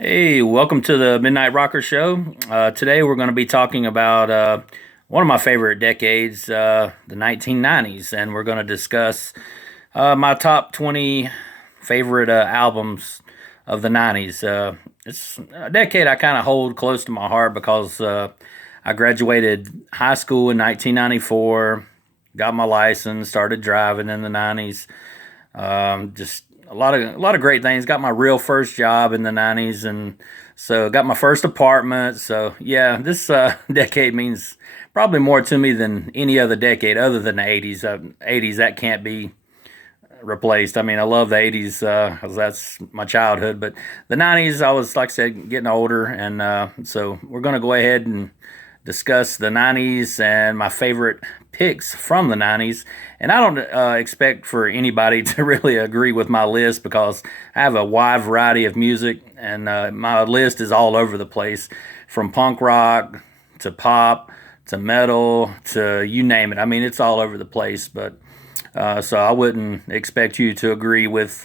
Hey, welcome to the Midnight Rocker Show. Today we're going to be talking about one of my favorite decades, the 1990s, and we're going to discuss my top 20 favorite albums of the 90s. It's a decade I kind of hold close to my heart because I graduated high school in 1994, got my license, started driving in the 90s. Just a lot of great things. Got my real first job in the 90s, and so got my first apartment. So yeah, this decade means probably more to me than any other decade other than the 80s. 80s that can't be replaced. I mean, I love the 80s because that's my childhood, but the 90s, I was, like I said, getting older, and so we're gonna go ahead and discuss the 90s and my favorite picks from the 90s. And I don't expect for anybody to really agree with my list because I have a wide variety of music, and my list is all over the place, from punk rock to pop to metal to you name it. I mean, it's all over the place, but so I wouldn't expect you to agree with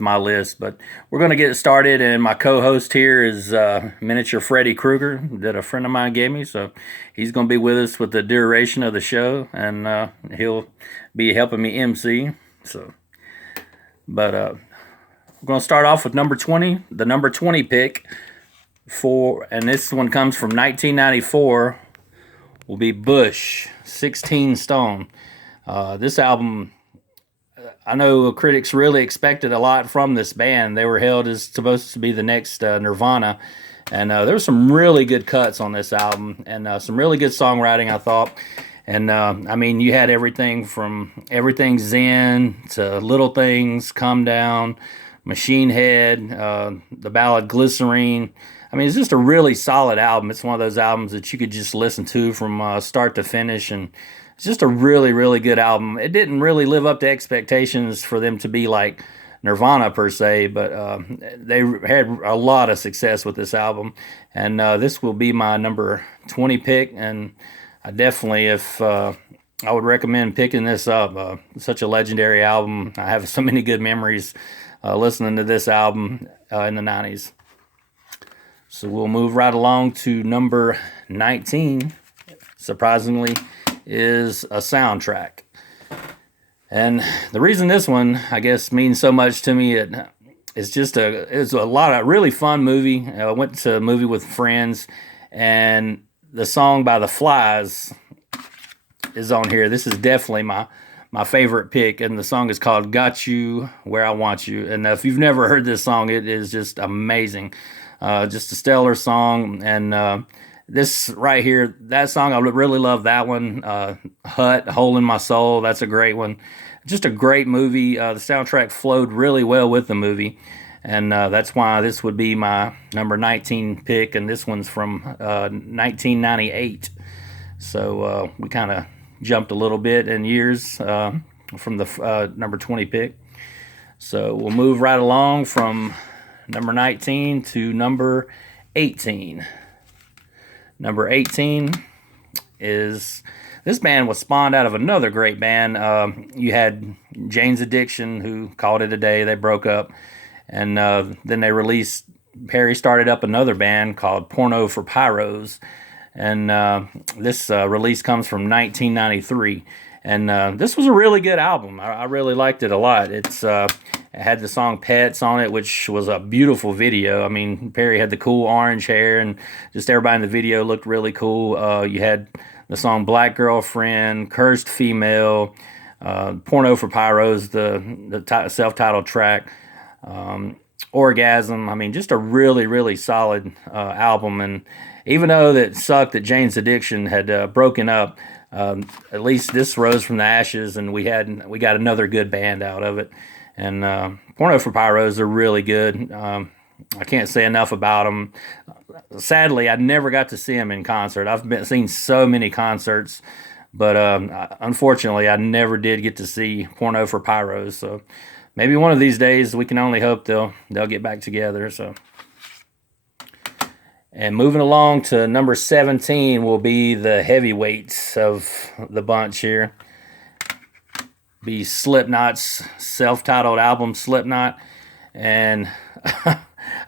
my list. But we're going to get it started, and my co-host here is Miniature Freddy Krueger that a friend of mine gave me. So he's going to be with us with the duration of the show, and he'll be helping me MC. So, but we're going to start off with number 20. The number 20 pick and this one comes from 1994, will be Bush, 16 Stone. This album, I know critics really expected a lot from this band. They were hailed as supposed to be the next Nirvana, and there were some really good cuts on this album, and some really good songwriting, I thought. And I mean, you had everything from Everything Zen to Little Things, Come Down, Machine Head, the ballad Glycerine. I mean, it's just a really solid album. It's one of those albums that you could just listen to from start to finish, and it's just a really, really good album. It didn't really live up to expectations for them to be like Nirvana per se, but they had a lot of success with this album. And this will be my number 20 pick. And I definitely, if I would recommend picking this up. Such a legendary album. I have so many good memories listening to this album in the 90s. So we'll move right along to number 19. Surprisingly, is a soundtrack. And the reason this one, I guess, means so much to me, it's a lot of really fun movie. I went to a movie with friends, and the song by The Flies is on here. This is definitely my favorite pick, and the song is called "Got You Where I Want You." And if you've never heard this song, it is just amazing. Just a stellar song, and this right here, that song, I really love that one. Hut, Hole in My Soul, that's a great one. Just a great movie. The soundtrack flowed really well with the movie, and that's why this would be my number 19 pick, and this one's from 1998. So we kind of jumped a little bit in years from the number 20 pick. So we'll move right along from number 19 to number 18. Number 18 is, this band was spawned out of another great band. You had Jane's Addiction, who called it a day. They broke up, and then they released. Perry started up another band called Porno for Pyros, and this release comes from 1993. And this was a really good album. I really liked it a lot. It had the song Pets on it, which was a beautiful video. I mean, Perry had the cool orange hair, and just everybody in the video looked really cool. You had the song Black Girlfriend, Cursed Female, Porno for Pyros, the self-titled track, Orgasm. I mean, just a really, really solid album. And even though that sucked that Jane's Addiction had broken up, at least this rose from the ashes, and we got another good band out of it. And Porno for Pyros are really good. I can't say enough about them. Sadly, I never got to see them in concert. Seen so many concerts, but unfortunately, I never did get to see Porno for Pyros. So maybe one of these days, we can only hope they'll get back together. So. And moving along to number 17 will be the heavyweights of the bunch here. Be Slipknot's self-titled album, Slipknot. And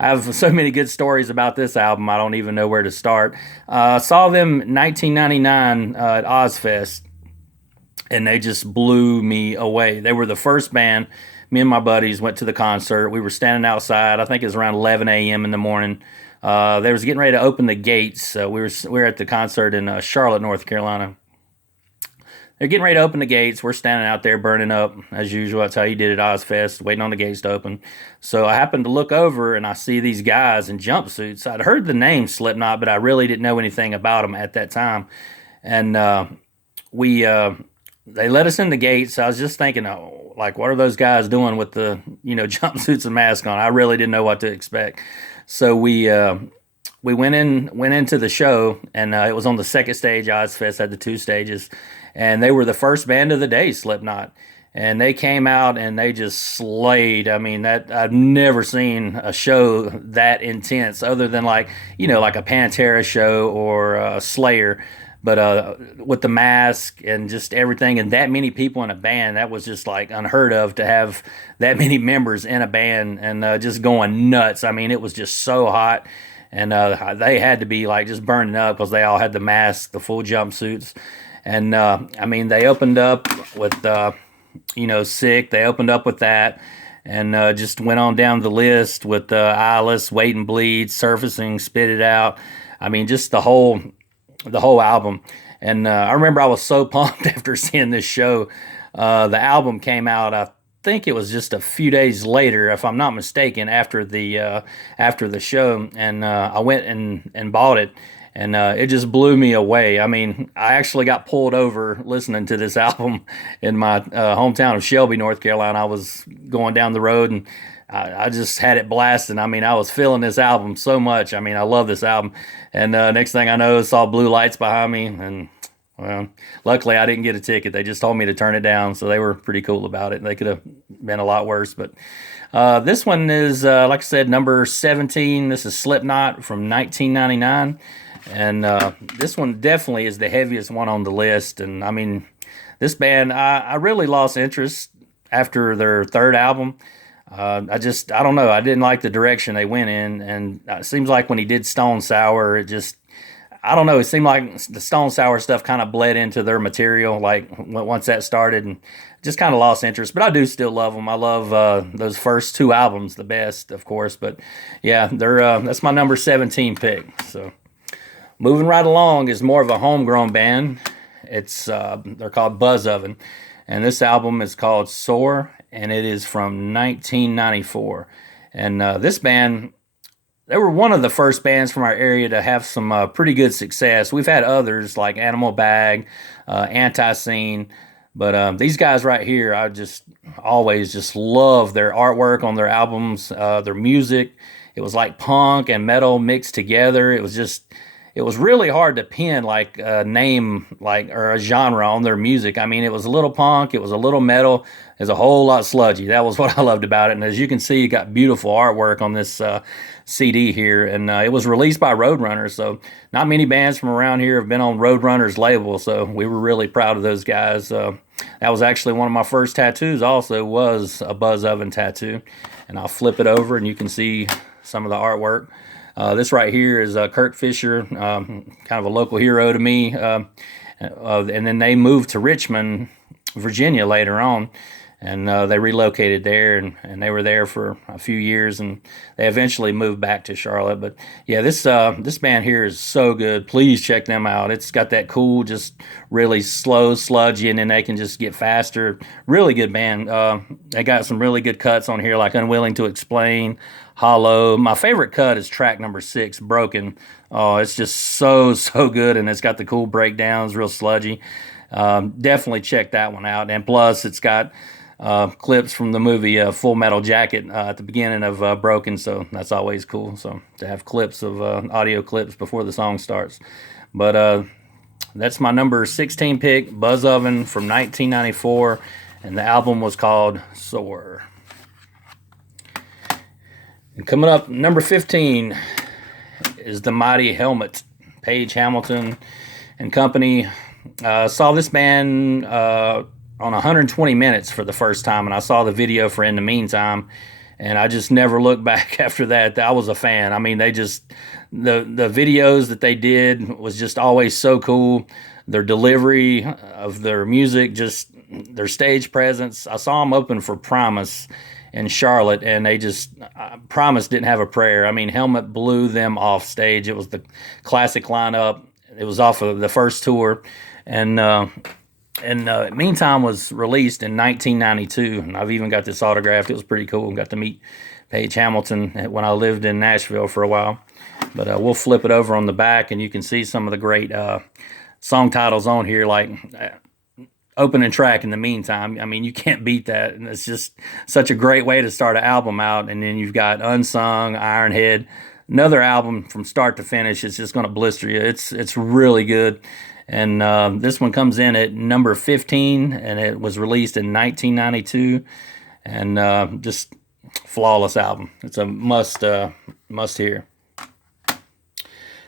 I have so many good stories about this album. I don't even know where to start. Saw them 1999 at Ozfest, and they just blew me away. They were the first band. Me and my buddies went to the concert. We were standing outside. I think it was around 11 a.m. in the morning. They was getting ready to open the gates. We were at the concert in Charlotte, North Carolina. They're getting ready to open the gates. We're standing out there burning up as usual. That's how you did at Ozfest, waiting on the gates to open. So I happened to look over and I see these guys in jumpsuits. I'd heard the name Slipknot, but I really didn't know anything about them at that time. And they let us in the gates. I was just thinking, oh, like, what are those guys doing with the jumpsuits and masks on? I really didn't know what to expect. So we went into the show, and it was on the second stage. Ozfest had the two stages, and they were the first band of the day, Slipknot, and they came out and they just slayed. I mean, that I've never seen a show that intense, other than like a Pantera show or Slayer. But with the mask and just everything, and that many people in a band, that was just like unheard of, to have that many members in a band and just going nuts. I mean, it was just so hot. And they had to be like just burning up because they all had the masks, the full jumpsuits. And I mean, they opened up with, Sick. They opened up with that, and just went on down the list with Eyeless, Wait and Bleed, Surfacing, Spit It Out. I mean, just the whole album. And I remember I was so pumped after seeing this show. The album came out, I think it was just a few days later, if I'm not mistaken, after the show, and I went and bought it, and it just blew me away. I mean, I actually got pulled over listening to this album in my hometown of Shelby, North Carolina. I was going down the road, and I just had it blasting. I mean, I was feeling this album so much. I mean, I love this album. And next thing I know, I saw blue lights behind me, and well, luckily I didn't get a ticket. They just told me to turn it down, so they were pretty cool about it. They could have been a lot worse, but this one is, like I said, number 17. This is Slipknot from 1999, and this one definitely is the heaviest one on the list. And I mean, this band, I really lost interest after their third album. I don't know. I didn't like the direction they went in, and it seems like when he did Stone Sour, I don't know. It seemed like the Stone Sour stuff kind of bled into their material, like once that started, and just kind of lost interest. But I do still love them. I love those first two albums the best, of course. But yeah, that's my number 17 pick. So moving right along is more of a homegrown band. They're called Buzz Oven, and this album is called Soar, and it is from 1994. And this band, they were one of the first bands from our area to have some pretty good success. We've had others like Animal Bag, AntiScene, but these guys right here, I just always just love their artwork on their albums, their music. It was like punk and metal mixed together. It was really hard to pin like a name or a genre on their music. I mean, it was a little punk, it was a little metal, it was a whole lot sludgy. That was what I loved about it. And as you can see, you got beautiful artwork on this CD here, and it was released by Roadrunner. So not many bands from around here have been on Roadrunner's label. So we were really proud of those guys. That was actually one of my first tattoos. Also was a Buzz Oven tattoo, and I'll flip it over and you can see some of the artwork. This right here is Kurt Fisher, kind of a local hero to me. And then they moved to Richmond, Virginia later on, and they relocated there, and they were there for a few years, and they eventually moved back to Charlotte. But yeah, this band here is so good. Please check them out. It's got that cool, just really slow, sludgy, and then they can just get faster. Really good band. They got some really good cuts on here, like Unwilling to Explain, Hollow. My favorite cut is track number 6, Broken. Oh, it's just so good, and it's got the cool breakdowns, real sludgy. Definitely check that one out. And plus, it's got clips from the movie Full Metal Jacket at the beginning of Broken, so that's always cool. So to have clips of audio clips before the song starts. But that's my number 16 pick, Buzz Oven from 1994, and the album was called Soar. And coming up, number 15 is the Mighty Helmet, Page Hamilton and company. Saw this band on 120 Minutes for the first time, and I saw the video for In the Meantime, and I just never looked back after that. I was a fan. I mean, they just the videos that they did was just always so cool. Their delivery of their music, just their stage presence. I saw them open for Primus in Charlotte, and they just Primus didn't have a prayer. I mean, Helmet blew them off stage. It was the classic lineup. It was off of the first tour, and Meantime was released in 1992, and I've even got this autographed. It was pretty cool. Got to meet Paige Hamilton when I lived in Nashville for a while. But we'll flip it over on the back, and you can see some of the great song titles on here, like opening track In the Meantime. I mean, you can't beat that, and it's just such a great way to start an album out. And then you've got Unsung, Ironhead, another album from start to finish. It's just going to blister you. It's really good. And this one comes in at number 15, and it was released in 1992, and just flawless album. It's a must hear.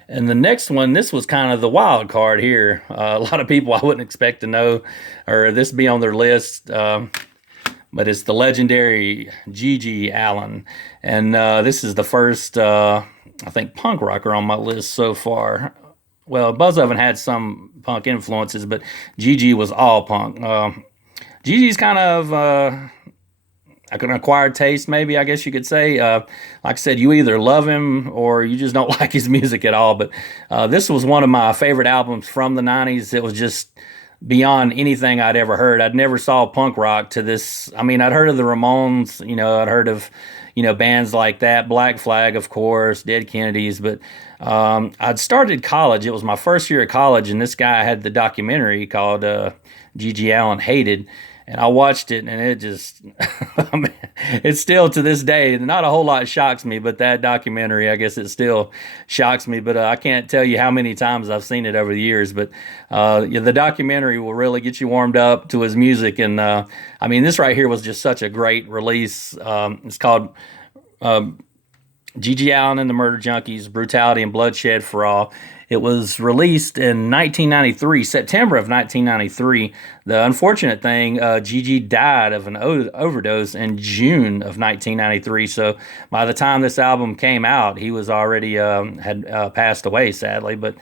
And the next one, this was kind of the wild card here. A lot of people I wouldn't expect to know or this be on their list, but it's the legendary G.G. Allin. And this is the first, I think, punk rocker on my list so far. Well, Buzz Oven had some punk influences, but G.G. was all punk. G.G.'s kind of an acquired taste, maybe, I guess you could say. Like I said, you either love him or you just don't like his music at all. But this was one of my favorite albums from the 90s. It was just beyond anything I'd ever heard. I'd never saw punk rock to this. I mean, I'd heard of the Ramones, I'd heard of, bands like that, Black Flag, of course, Dead Kennedys. But I'd started college. It was my first year of college, and this guy had the documentary called G.G. Allin Hated. And I watched it, and it just, I mean, it's still to this day, not a whole lot shocks me, but that documentary, I guess it still shocks me. But I can't tell you how many times I've seen it over the years. But the documentary will really get you warmed up to his music. And I mean, this right here was just such a great release. It's called G.G. Allin and the Murder Junkies, Brutality and Bloodshed for All. It was released in 1993, September of 1993. The unfortunate thing, G.G. died of an overdose in June of 1993. So by the time this album came out, he was already had passed away, sadly. But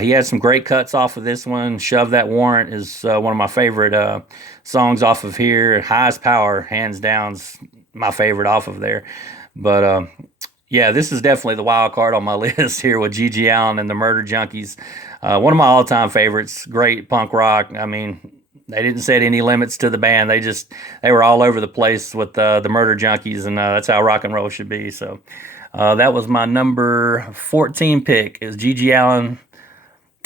he had some great cuts off of this one. Shove That Warrant is one of my favorite songs off of here. Highest Power, hands down, is my favorite off of there. But yeah, this is definitely the wild card on my list here with G.G. Allin and the Murder Junkies. One of my all-time favorites. Great punk rock. I mean, they didn't set any limits to the band. They were all over the place with the Murder Junkies, and that's how rock and roll should be. So that was my number 14 pick, is G.G. Allin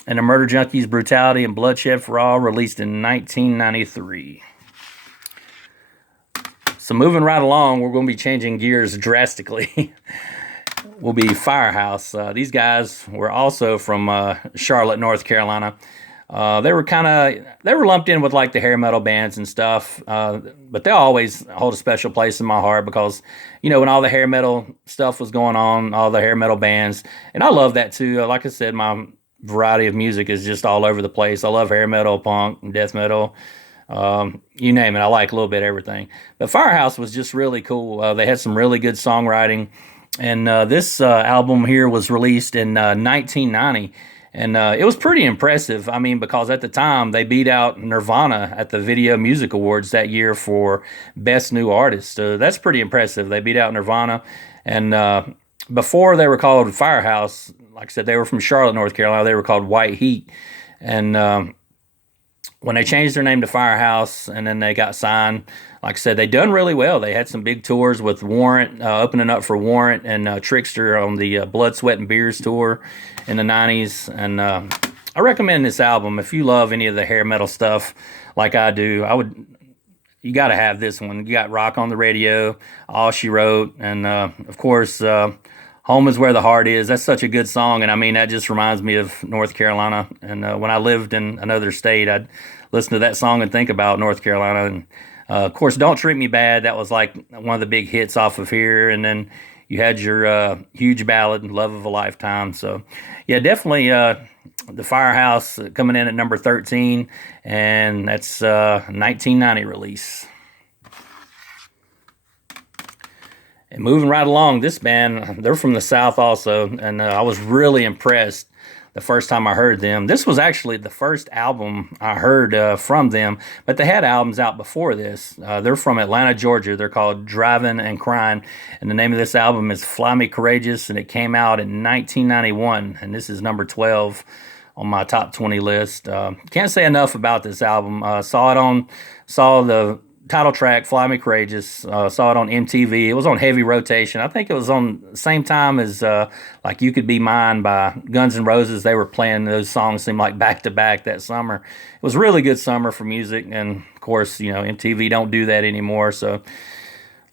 and the Murder Junkies, Brutality and Bloodshed for All, released in 1993. So moving right along, we're going to be changing gears drastically. Will be Firehouse. These guys were also from Charlotte, North Carolina. They were lumped in with like the hair metal bands and stuff, but they'll always hold a special place in my heart because, when all the hair metal stuff was going on, all the hair metal bands, and I love that too. Like I said, my variety of music is just all over the place. I love hair metal, punk, death metal. You name it, I like a little bit of everything. But Firehouse was just really cool. They had some really good songwriting. And this album here was released in 1990, and it was pretty impressive. I mean, because at the time they beat out Nirvana at the Video Music Awards that year for Best New Artist. So that's pretty impressive. They beat out Nirvana, and before they were called Firehouse, like I said, they were from Charlotte, North Carolina. They were called White Heat, and when they changed their name to Firehouse and then they got signed, like I said, they done really well. They had some big tours with Warrant, opening up for Warrant and Trickster on the Blood, Sweat, and Beers tour in the 90s. And I recommend this album. If you love any of the hair metal stuff like I do, you got to have this one. You got Rock on the Radio, All She Wrote, and of course, Home is Where the Heart Is. That's such a good song, and I mean, that just reminds me of North Carolina. And when I lived in another state, I'd listen to that song and think about North Carolina. And of course, Don't Treat Me Bad. That was like one of the big hits off of here. And then you had your huge ballad, Love of a Lifetime. So, yeah, definitely the Firehouse coming in at number 13, and that's 1990 release. And moving right along, this band, they're from the South also, and I was really impressed the first time I heard them. This was actually the first album I heard from them, but they had albums out before this. They're from Atlanta, Georgia. They're called Driving and Crying, and the name of this album is Fly Me Courageous, and it came out in 1991, and this is number 12 on my top 20 list. Can't say enough about this album. Saw the title track Fly Me Courageous. Saw it on MTV. It was on heavy rotation. I think it was on the same time as like You Could Be Mine by Guns N' Roses. They were playing those songs, seemed like back to back that summer. It was a really good summer for music, and of course, MTV don't do that anymore. So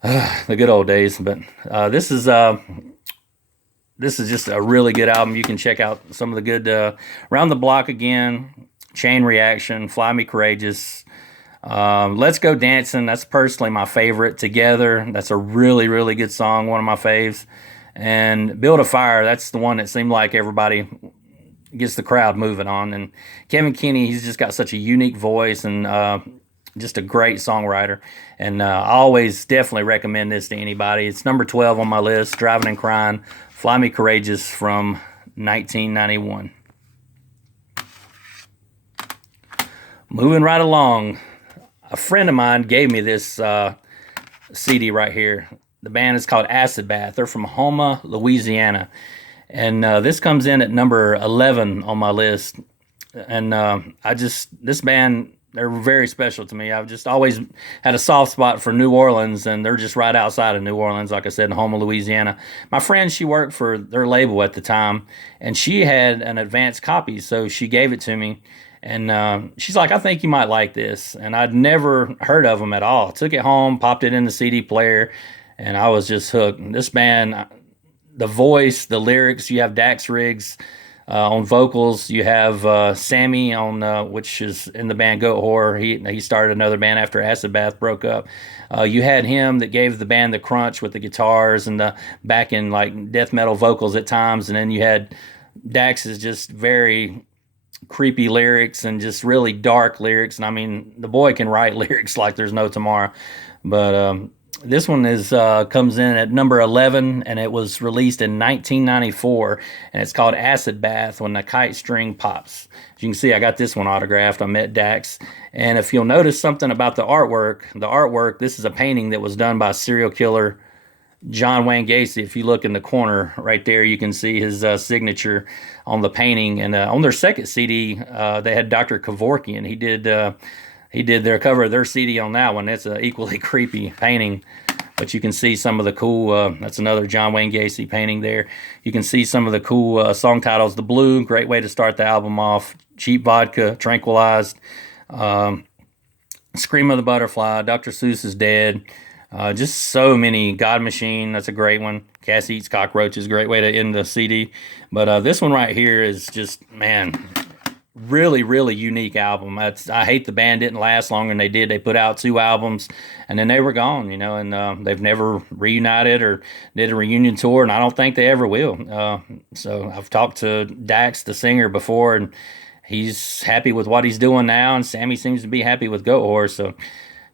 the good old days. But this is just a really good album. You can check out some of the good Round the Block Again, Chain Reaction, Fly Me Courageous. Let's Go Dancing, that's personally my favorite. Together, that's a really, really good song, one of my faves. And Build a Fire, that's the one that seemed like everybody gets the crowd moving on. And Kevin Kinney, he's just got such a unique voice and just a great songwriter. And I always definitely recommend this to anybody. It's number 12 on my list, Driving and Crying, Fly Me Courageous from 1991. Moving right along, a friend of mine gave me this CD right here. The band is called Acid Bath. They're from Houma, Louisiana. And this comes in at number 11 on my list. And this band, they're very special to me. I've just always had a soft spot for New Orleans, and they're just right outside of New Orleans, like I said, in Houma, Louisiana. My friend, she worked for their label at the time, and she had an advanced copy, so she gave it to me. And she's like, I think you might like this. And I'd never heard of them at all. Took it home, popped it in the CD player, and I was just hooked. This band, the voice, the lyrics, you have Dax Riggs on vocals. You have Sammy on, which is in the band Goat Horror. He started another band after Acid Bath broke up. You had him that gave the band the crunch with the guitars and the backing like death metal vocals at times. And then you had Dax's just very creepy lyrics and just really dark lyrics. And I mean, the boy can write lyrics like there's no tomorrow. But this one comes in at number 11, and it was released in 1994, and it's called Acid Bath, When the Kite String Pops. As you can see, I got this one autographed. I met Dax. And if you'll notice something about the artwork, this is a painting that was done by serial killer John Wayne Gacy. If you look in the corner right there, you can see his signature on the painting. And on their second CD, they had Dr. Kevorkian. He did their cover of their CD on that one. That's an equally creepy painting. But you can see some of the cool, that's another John Wayne Gacy painting there. You can see some of the cool song titles. The Blue, great way to start the album off. Cheap Vodka, Tranquilized. Scream of the Butterfly, Dr. Seuss is Dead. Just so many. God Machine, that's a great one. Cassie Eats Cockroaches, great way to end the CD. But this one right here is just, man, really, really unique album. I hate the band didn't last longer than they did. They put out 2 albums, and then they were gone, and they've never reunited or did a reunion tour, and I don't think they ever will. So I've talked to Dax, the singer, before, and he's happy with what he's doing now, and Sammy seems to be happy with Goat Horse. So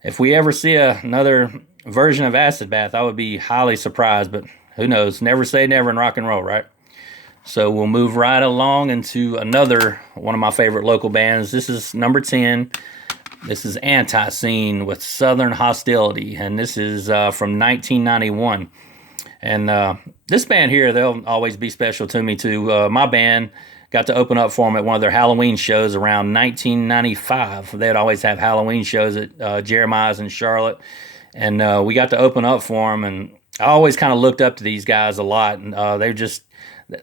if we ever see another version of Acid Bath, I would be highly surprised, but who knows? Never say never in rock and roll, right? So we'll move right along into another one of my favorite local bands. This is number 10. This is AntiScene with Southern Hostility, and this is from 1991. And this band here, they'll always be special to me too. My band got to open up for them at one of their Halloween shows around 1995. They'd always have Halloween shows at Jeremiah's in Charlotte. And we got to open up for them, and I always kind of looked up to these guys a lot. And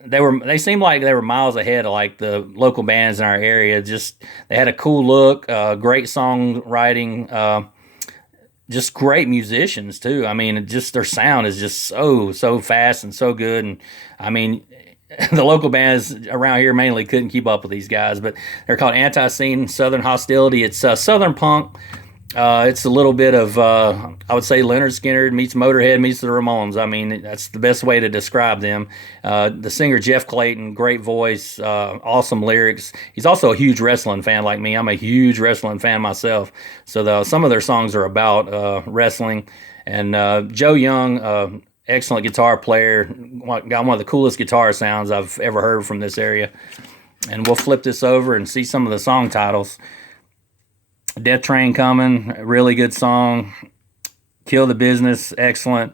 they seemed like they were miles ahead of like the local bands in our area. Just they had a cool look, great songwriting, just great musicians too. I mean, just their sound is just so fast and so good. And I mean, the local bands around here mainly couldn't keep up with these guys, but they're called AntiScene, Southern Hostility. It's Southern punk. It's a little bit of, I would say, Leonard Skinner meets Motorhead meets the Ramones. I mean, that's the best way to describe them. The singer, Jeff Clayton, great voice, awesome lyrics. He's also a huge wrestling fan like me. I'm a huge wrestling fan myself. So some of their songs are about wrestling. And Joe Young excellent guitar player. Got one of the coolest guitar sounds I've ever heard from this area. And we'll flip this over and see some of the song titles. Death Train Coming, really good song. Kill the Business, excellent.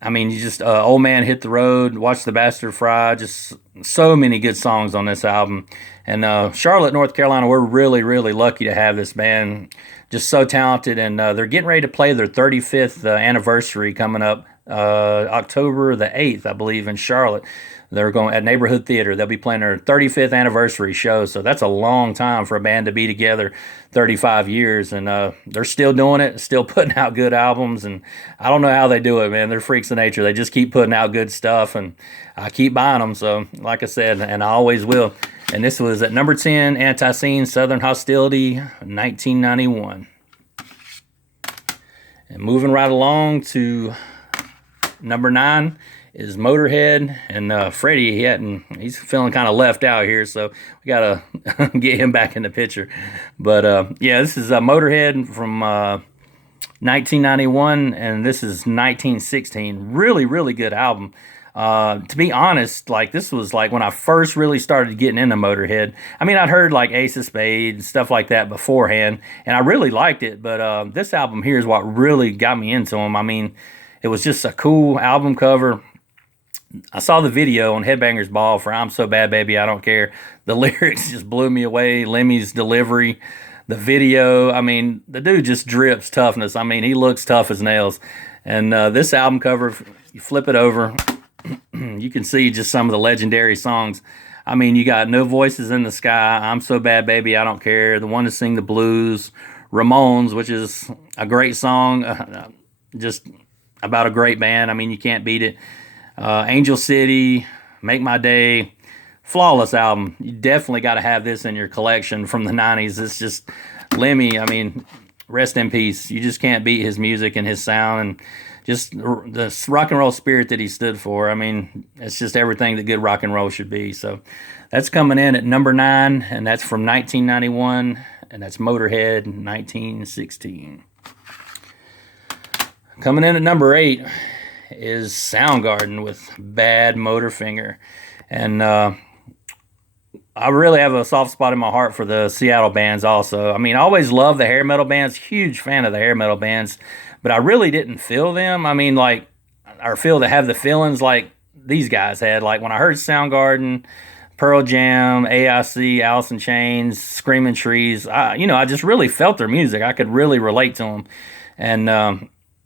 I mean, you just Old Man Hit the Road, Watch the Bastard Fry, just so many good songs on this album. And Charlotte, North Carolina, we're really, really lucky to have this band. Just so talented, and they're getting ready to play their 35th anniversary coming up October the 8th, I believe, in Charlotte. They're going at Neighborhood Theater. They'll be playing their 35th anniversary show, so that's a long time for a band to be together, 35 years, and they're still doing it, still putting out good albums, and I don't know how they do it, man. They're freaks of nature. They just keep putting out good stuff, and I keep buying them, so like I said, and I always will. And this was at number 10, AntiScene, Southern Hostility, 1991. And moving right along to number 9 is Motorhead, and Freddie, he's feeling kind of left out here, so we gotta get him back in the picture. But yeah, this is Motorhead from 1991, and this is 1916. Really, really good album. To be honest, like this was like when I first really started getting into Motorhead. I mean, I'd heard like Ace of Spades, stuff like that beforehand, and I really liked it. But this album here is what really got me into them. I mean, it was just a cool album cover. I saw the video on Headbangers Ball for I'm So Bad Baby, I Don't Care. The lyrics just blew me away. Lemmy's delivery, the video. I mean, the dude just drips toughness. I mean, he looks tough as nails. And this album cover, you flip it over, you can see just some of the legendary songs. I mean, you got No Voices in the Sky, I'm So Bad Baby, I Don't Care, The One to Sing the Blues, Ramones, which is a great song, just about a great band. I mean, you can't beat it. Angel City, Make My Day, flawless album. You definitely got to have this in your collection from the 90s. It's just Lemmy, I mean, rest in peace. You just can't beat his music and his sound and just the rock and roll spirit that he stood for. I mean, it's just everything that good rock and roll should be. So that's coming in at number 9, and that's from 1991, and that's Motorhead, 1916. Coming in at number 8 is Soundgarden with Bad Motorfinger. And I really have a soft spot in my heart for the Seattle bands also. I mean, I always loved the hair metal bands, huge fan of the hair metal bands, but I really didn't feel them. I mean, like, or feel to have the feelings like these guys had. Like when I heard Soundgarden, Pearl Jam, AIC, Alice in Chains, Screaming Trees, I just really felt their music. I could really relate to them. And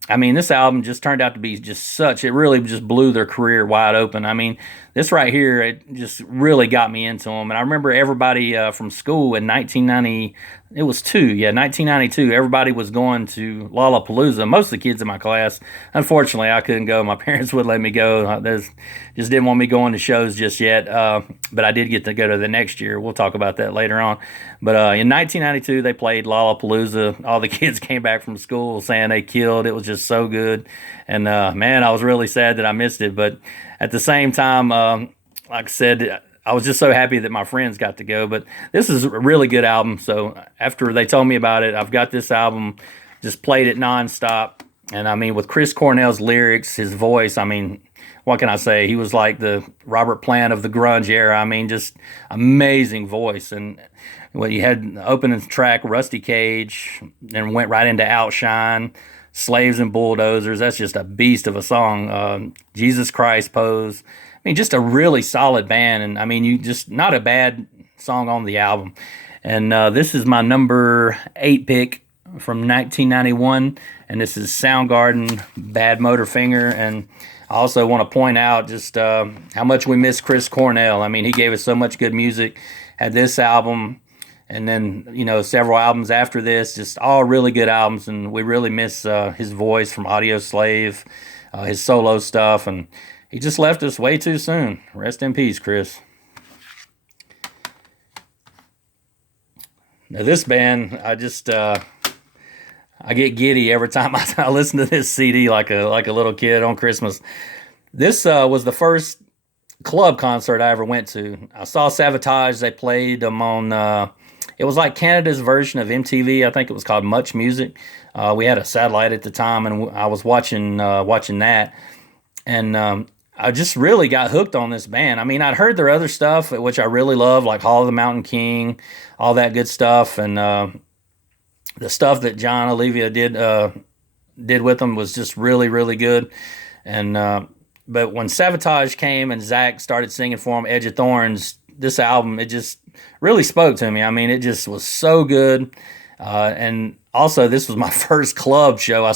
I mean, this album just turned out to be it really just blew their career wide open. I mean, this right here, it just really got me into them. And I remember everybody from school in 1992, everybody was going to Lollapalooza. Most of the kids in my class. Unfortunately, I couldn't go. My parents wouldn't let me go. They just didn't want me going to shows just yet. But I did get to go to the next year. We'll talk about that later on. But in 1992, they played Lollapalooza. All the kids came back from school saying they killed. It was just so good. And man, I was really sad that I missed it. But at the same time, like I said, I was just so happy that my friends got to go. But this is a really good album. So after they told me about it, I've got this album, just played it nonstop. And I mean, with Chris Cornell's lyrics, his voice, I mean, what can I say? He was like the Robert Plant of the grunge era. I mean, just amazing voice. And when you had the opening track, Rusty Cage, and went right into Outshine, Slaves and Bulldozers. That's just a beast of a song. Jesus Christ Pose. I mean, just a really solid band. And I mean, you just not a bad song on the album. And this is my number 8 pick from 1991. And this is Soundgarden, Bad Motorfinger. And I also want to point out just how much we miss Chris Cornell. I mean, he gave us so much good music. Had this album, and then, several albums after this, just all really good albums. And we really miss his voice from Audio Slave, his solo stuff. And he just left us way too soon. Rest in peace, Chris. Now, this band, I get giddy every time I listen to this CD like a little kid on Christmas. This was the first club concert I ever went to. I saw Sabotage. They played them on, it was like Canada's version of MTV. I think it was called Much Music. We had a satellite at the time, and I was watching that. and I just really got hooked on this band. I mean, I'd heard their other stuff, which I really love, like Hall of the Mountain King, all that good stuff, and the stuff that John Olivia did with them was just really, really good. And but when Sabotage came and Zach started singing for him, Edge of Thorns, this album, it just really spoke to me. I mean, it just was so good. And also, this was my first club show. I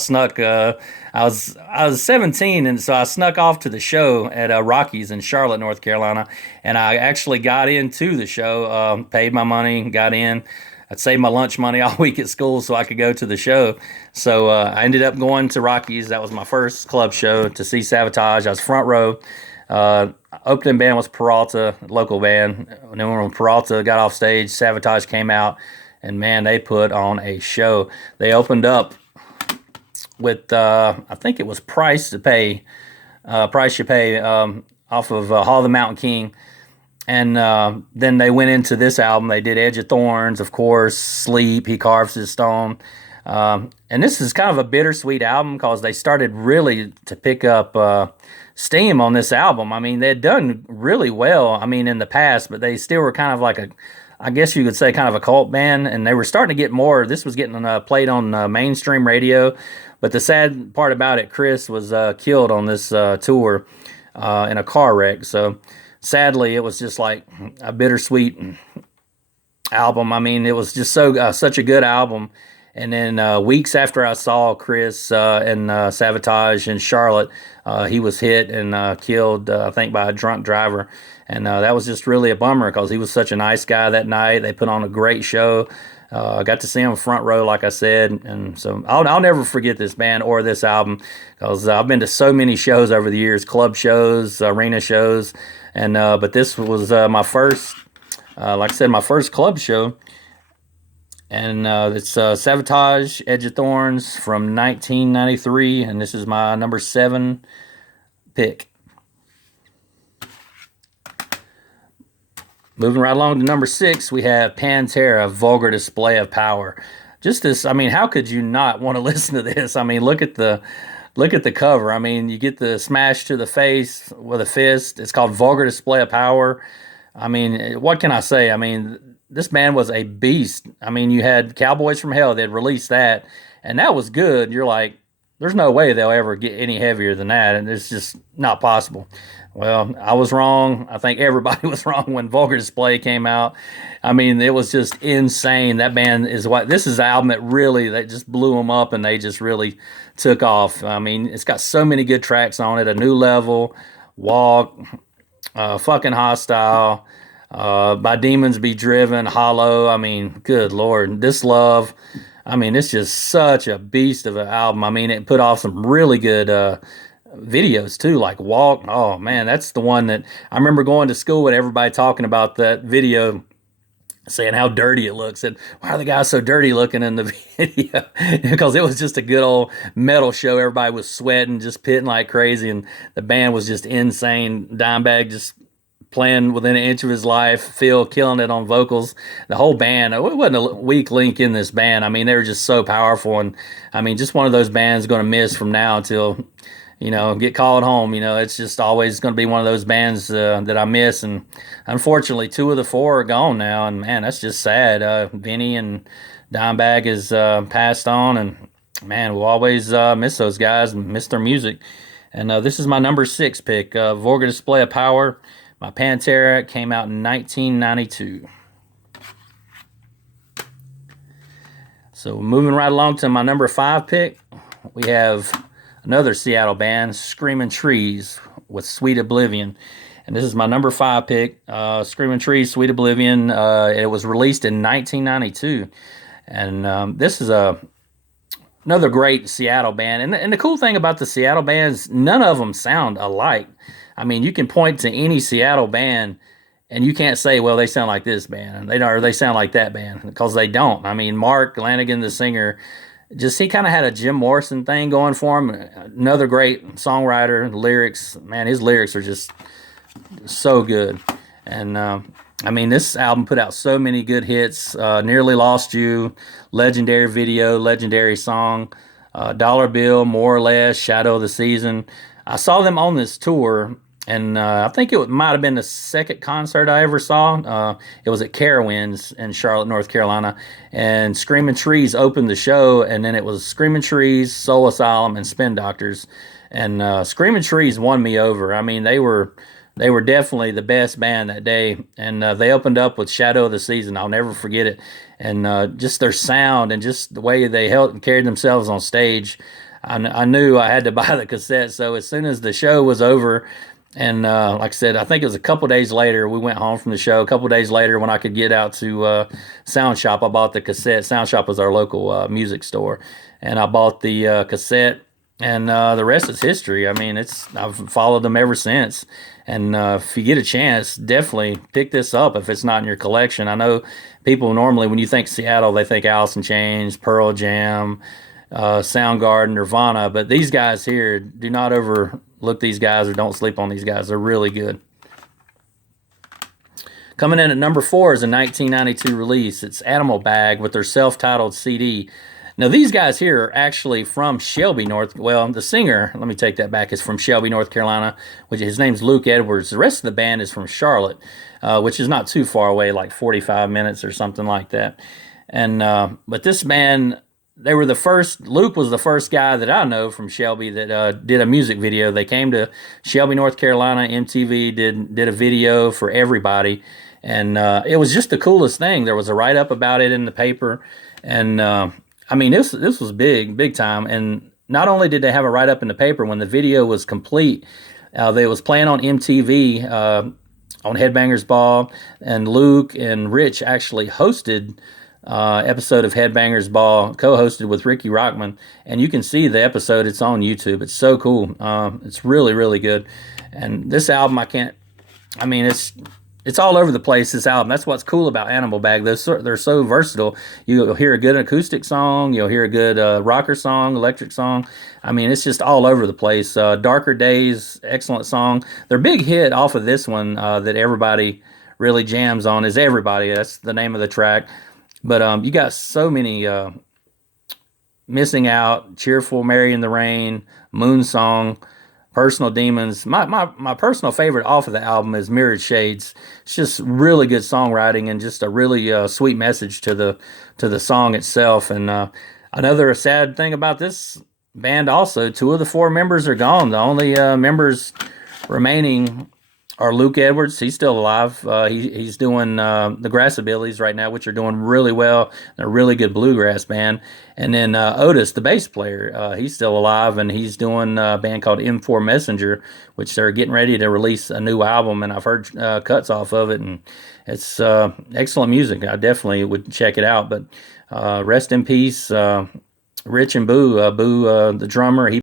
was 17, and so I snuck off to the show at Rockies in Charlotte, North Carolina, and I actually got into the show. Paid my money, got in. I'd saved my lunch money all week at school so I could go to the show. So I ended up going to Rockies. That was my first club show to see Sabotage. I was front row. Opening band was Peralta, local band. And then when Peralta got off stage, Sabotage came out, and man, they put on a show. They opened up with I think it was Price You Pay, off of Hall of the Mountain King. And then they went into this album. They did Edge of Thorns, of course, Sleep, He Carves His Stone. And this is kind of a bittersweet album because they started really to pick up steam on this album. I mean, they had done really well, I mean, in the past, but they still were kind of like I guess you could say kind of a cult band. And they were starting to get more. This was getting played on mainstream radio. But the sad part about it, Chris was killed on this tour in a car wreck. So sadly, it was just like a bittersweet album. I mean, it was just such a good album. And then weeks after I saw Chris and Sabotage in Charlotte, he was hit and killed, I think, by a drunk driver. And that was just really a bummer because he was such a nice guy that night. They put on a great show. I got to see him front row, like I said, and so I'll never forget this band or this album because I've been to so many shows over the years, club shows, arena shows, and but this was my first, like I said, my first club show, and it's Sabotage, Edge of Thorns from 1993, and this is my number 7 pick. Moving right along to number 6, we have Pantera, Vulgar Display of Power. Just this, I mean, how could you not want to listen to this? I mean, look at the cover. I mean, you get the smash to the face with a fist. It's called Vulgar Display of Power. I mean, what can I say? I mean, this band was a beast. I mean, you had Cowboys from Hell. They'd released that, and that was good. You're like, there's no way they'll ever get any heavier than that, and it's just not possible. Well, I was wrong. I think everybody was wrong when Vulgar Display came out. I mean, it was just insane. That band is this is the album that just blew them up, and they just really took off. I mean, it's got so many good tracks on it. A New Level, Walk, Fucking Hostile, By Demons Be Driven, Hollow. I mean, good Lord. This Love. I mean, it's just such a beast of an album. I mean, it put off some really good videos too, like Walk. Oh man, that's the one that I remember going to school with everybody talking about that video, saying how dirty it looks and why are the guys so dirty looking in the video because it was just a good old metal show. Everybody was sweating, just pitting like crazy, and the band was just insane. Dimebag just playing within an inch of his life, Phil killing it on vocals, the whole band. It wasn't a weak link in this band. I mean, they were just so powerful, and I mean, just one of those bands going to miss from now until get called home. It's just always going to be one of those bands that I miss. And unfortunately, 2 of the 4 are gone now. And man, that's just sad. Vinny and Dimebag is passed on. And man, we'll always miss those guys and miss their music. And this is my number 6 pick, Vulgar Display of Power. My Pantera came out in 1992. So moving right along to my number 5 pick, we have another Seattle band, Screaming Trees, with Sweet Oblivion. And this is my number 5 pick, Screaming Trees, Sweet Oblivion. It was released in 1992. And this is another great Seattle band. And the cool thing about the Seattle bands, none of them sound alike. I mean, you can point to any Seattle band, and you can't say, well, they sound like this band, or they sound like that band, because they don't. I mean, Mark Lanigan, the singer, he kind of had a Jim Morrison thing going for him. Another great songwriter. Lyrics, man, his lyrics are just so good. And I mean, this album put out so many good hits. Nearly Lost You, legendary video, legendary song. Dollar Bill, More or Less, Shadow of the Season. I saw them on this tour, and I think it might have been the second concert I ever saw. It was at Carowinds in Charlotte, North Carolina, and Screaming Trees opened the show, and then it was Screaming Trees, Soul Asylum, and Spin Doctors, and Screaming Trees won me over. I mean, they were definitely the best band that day, and they opened up with Shadow of the Season. I'll never forget it, and just their sound and just the way they held and carried themselves on stage. I knew I had to buy the cassette, so as soon as the show was over, and like I said, I think it was a couple days later, we went home from the show. A couple days later, when I could get out to Sound Shop, I bought the cassette. Sound Shop was our local music store, and I bought the cassette, and the rest is history. I mean, I've followed them ever since. And if you get a chance, definitely pick this up if it's not in your collection. I know people normally, when you think Seattle, they think Alice in Chains, Pearl Jam, Soundgarden, Nirvana, but these guys here, do not overlook these guys or don't sleep on these guys. They're really good. Coming in at number 4 is a 1992 release. It's Animal Bag with their self-titled CD. Now, these guys here are actually from Shelby, the singer, let me take that back, is from Shelby, North Carolina, which his name's Luke Edwards. The rest of the band is from Charlotte, which is not too far away, like 45 minutes or something like that. And but this band, Luke was the first guy that I know from Shelby that did a music video. They came to Shelby, North Carolina, MTV, did a video for everybody, and it was just the coolest thing. There was a write-up about it in the paper, and I mean, this was big time. And not only did they have a write-up in the paper, when the video was complete, they was playing on MTV on Headbangers Ball, and Luke and Rich actually hosted episode of Headbangers Ball, co-hosted with Ricky Rockman, and you can see the episode. It's on YouTube. It's so cool. It's really, really good. And this album, it's all over the place, this album. That's what's cool about Animal Bag. They're so versatile. You'll hear a good acoustic song. You'll hear a good rocker song, electric song. I mean, it's just all over the place. Darker Days, excellent song. Their big hit off of this one that everybody really jams on is Everybody. That's the name of the track. But you got so many Missing Out, Cheerful, Mary in the Rain, Moon Song, Personal Demons. My personal favorite off of the album is Mirrored Shades. It's just really good songwriting and just a really sweet message to the song itself. And another sad thing about this band also, 2 of the 4 members are gone. The only members remaining are Luke Edwards. He's still alive. He's doing the Grassabillies right now, which are doing really well. They're a really good bluegrass band. And then Otis, the bass player, he's still alive, and he's doing a band called M4 Messenger, which they're getting ready to release a new album, and I've heard cuts off of it, and it's excellent music. I definitely would check it out. But rest in peace, Rich and Boo. Boo, the drummer, he